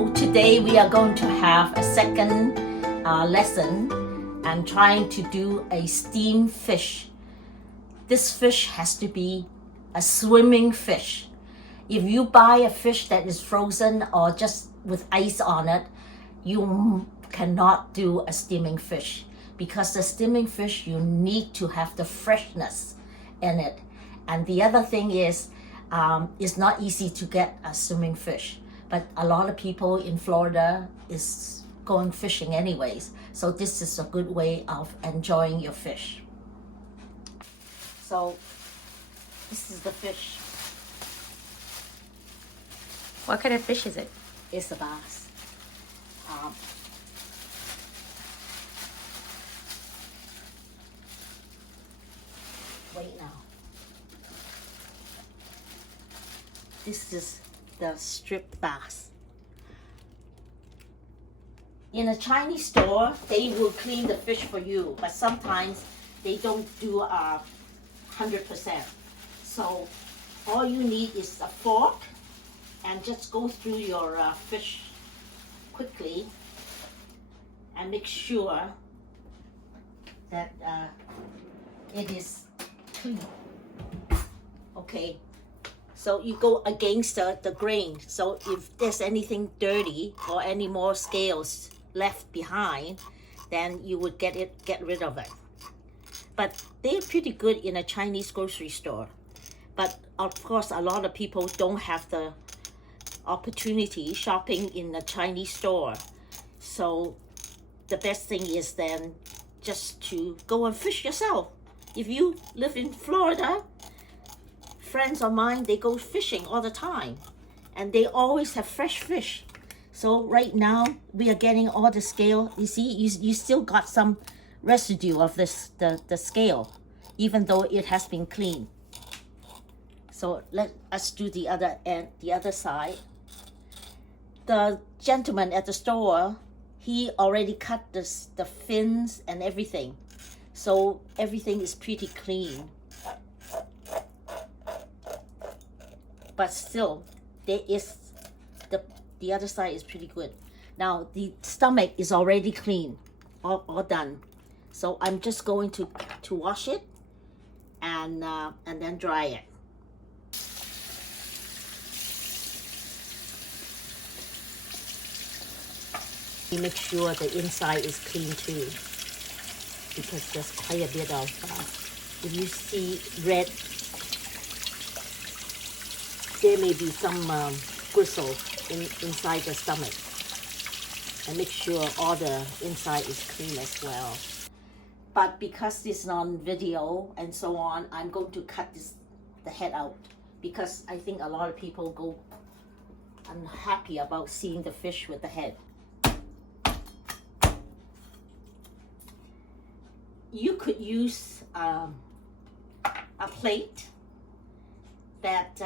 So today we are going to have a second lesson and trying to do a steamed fish. This fish has to be a swimming fish. If you buy a fish that is frozen or just with ice on it, you cannot do a steaming fish, because the steaming fish, you need to have the freshness in it. And the other thing is, it's not easy to get a swimming fish, but a lot of people in Florida is going fishing anyways. So this is a good way of enjoying your fish. So this is the fish. What kind of fish is it? It's a bass. Wait now. This is the striped bass. In a Chinese store, they will clean the fish for you, but sometimes they don't do 100%. So all you need is a fork and just go through your fish quickly and make sure that it is clean. Okay, so you go against the grain. So if there's anything dirty or any more scales left behind, then you would get rid of it. But they're pretty good in a Chinese grocery store. But of course, a lot of people don't have the opportunity shopping in a Chinese store. So the best thing is then just to go and fish yourself. If you live in Florida, friends of mine, they go fishing all the time and they always have fresh fish. So right now we are getting all the scale. You see, you still got some residue of this the scale, even though it has been cleaned. So let us do the other end, the other side. The gentleman at the store, he already cut the fins and everything, so everything is pretty clean. But still, there is the other side is pretty good. Now the stomach is already clean, all done. So I'm just going to wash it and then dry it. You make sure the inside is clean too, because there's quite a bit of, if you see red, there may be some gristle inside the stomach. And make sure all the inside is clean as well. But because it's on video and so on, I'm going to cut the head out, because I think a lot of people go unhappy about seeing the fish with the head. You could use a plate that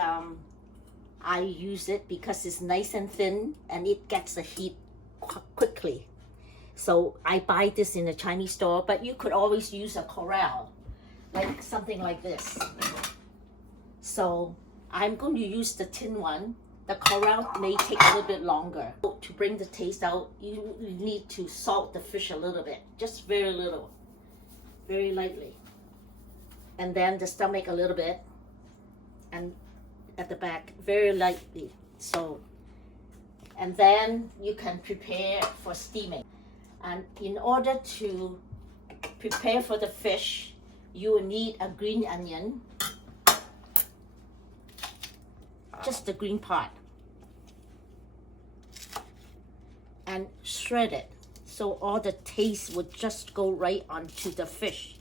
I use it because it's nice and thin and it gets the heat quickly. So I buy this in a Chinese store, but you could always use a corral, like something like this. So I'm going to use the tin one. The corral may take a little bit longer. To bring the taste out, you need to salt the fish a little bit, just very little. Very lightly, and then the stomach a little bit, and at the back very lightly. So, and then you can prepare for steaming. And in order to prepare for the fish, you will need a green onion, just the green part, and shred it. So all the taste would just go right onto the fish.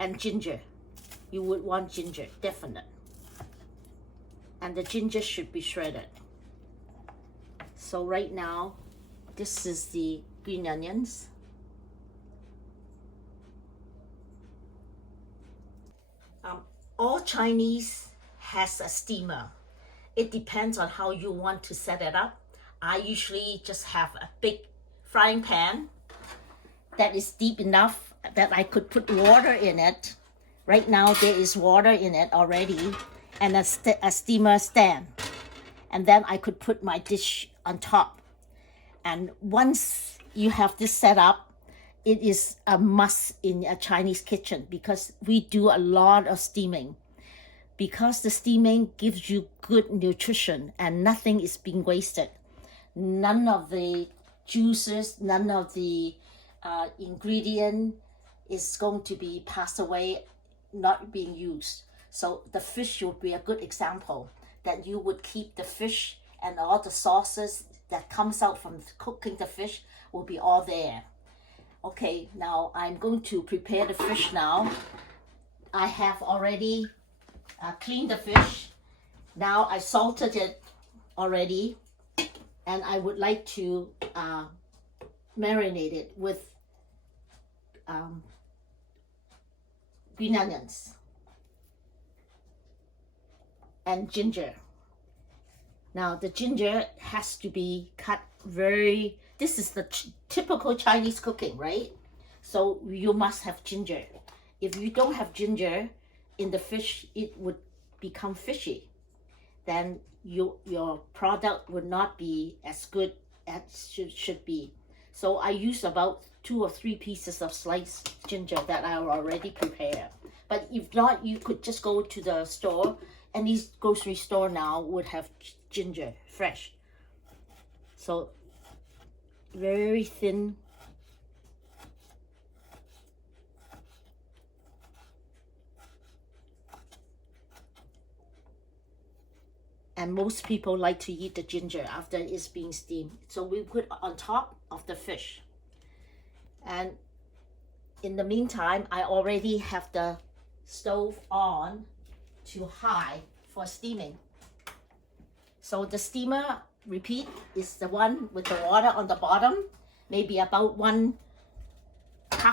And ginger. You would want ginger, definite. And the ginger should be shredded. So right now, this is the green onions. All Chinese has a steamer. It depends on how you want to set it up. I usually just have a big frying pan that is deep enough that I could put water in it. Right now there is water in it already, and a steamer stand. and then I could put my dish on top. And once you have this set up, it is a must in a Chinese kitchen because we do a lot of steaming. Because the steaming gives you good nutrition and nothing is being wasted. None of the juices, none of the ingredient is going to be passed away, not being used. So the fish would be a good example that you would keep the fish and all the sauces that comes out from cooking the fish will be all there. Okay, now I'm going to prepare the fish now. I have already cleaned the fish. Now I salted it already, and I would like to marinate it with green onions and ginger. Now the ginger has to be cut very, this is the typical Chinese cooking, right? So you must have ginger. If you don't have ginger in the fish, it would become fishy. Then your product would not be as good as should be. So I use about 2 or 3 pieces of sliced ginger that I already prepared. But if not, you could just go to the store. Any grocery store now would have ginger fresh. So very thin. And most people like to eat the ginger after it's being steamed. So we put on top of the fish. And in the meantime, I already have the stove on to high for steaming. So the steamer, repeat, is the one with the water on the bottom, maybe about 1/2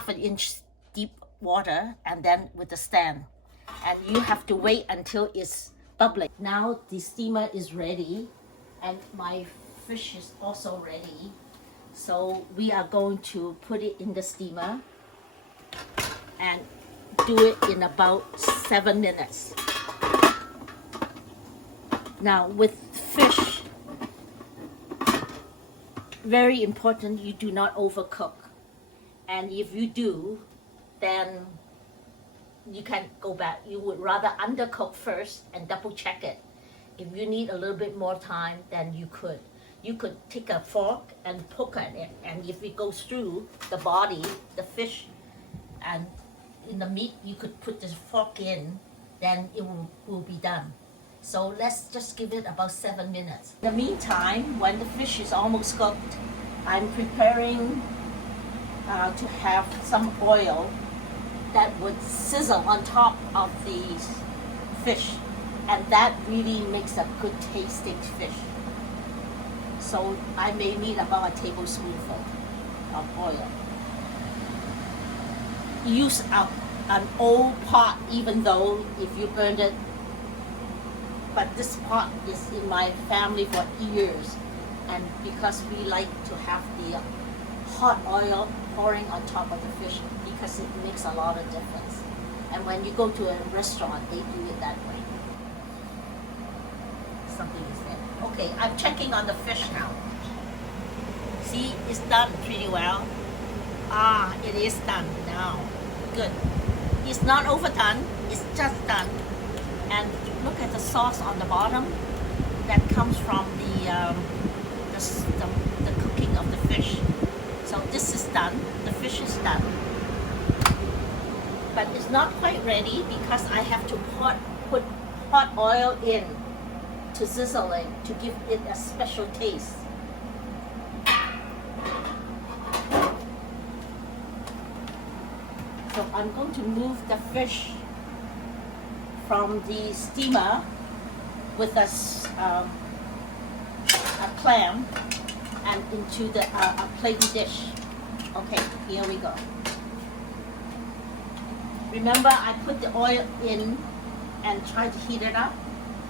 an inch deep water, and then with the stand. And you have to wait until it's bubbling. Now the steamer is ready, and my fish is also ready. So we are going to put it in the steamer and do it in about 7 minutes. Now with fish, very important, you do not overcook. And if you do, then you can go back. You would rather undercook first and double check it. If you need a little bit more time, then you could. You could take a fork and poke at it, and if it goes through the body, the fish, and in the meat, you could put the fork in, then it will be done. So let's just give it about 7 minutes. In the meantime, when the fish is almost cooked, I'm preparing to have some oil that would sizzle on top of the fish, and that really makes a good tasting fish. So I may need about a tablespoonful of oil. Use an old pot, even though if you burned it, but this pot is in my family for years, and because we like to have the hot oil pouring on top of the fish, because it makes a lot of difference. And when you go to a restaurant, they do it that way. Something is there. Okay, I'm checking on the fish now. See, it's done pretty well. Ah, it is done now. Good. It's not overdone, it's just done. And look at the sauce on the bottom. That comes from the cooking of the fish. So this is done, the fish is done. But it's not quite ready because I have to put hot oil in to sizzle it, to give it a special taste. So I'm going to move the fish from the steamer with a clam and into a plain dish. Okay, here we go. Remember, I put the oil in and tried to heat it up.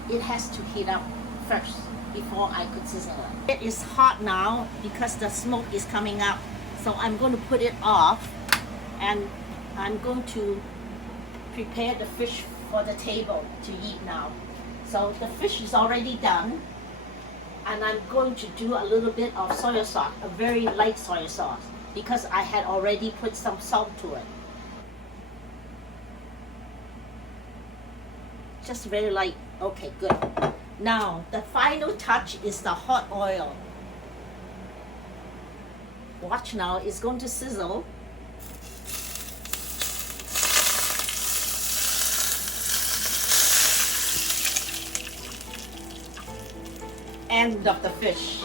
It has to heat up first before I could sizzle it. It is hot now because the smoke is coming up. So I'm going to put it off, and I'm going to prepare the fish for the table to eat now. So the fish is already done, And I'm going to do a little bit of soya sauce, a very light soya sauce, because I had already put some salt to it. Just very light. Okay, good. Now, the final touch is the hot oil. Watch now, it's going to sizzle. End of the fish.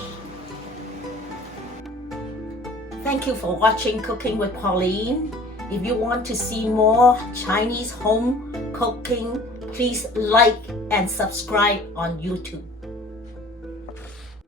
Thank you for watching Cooking with Pauline. If you want to see more Chinese home cooking, please like and subscribe on YouTube.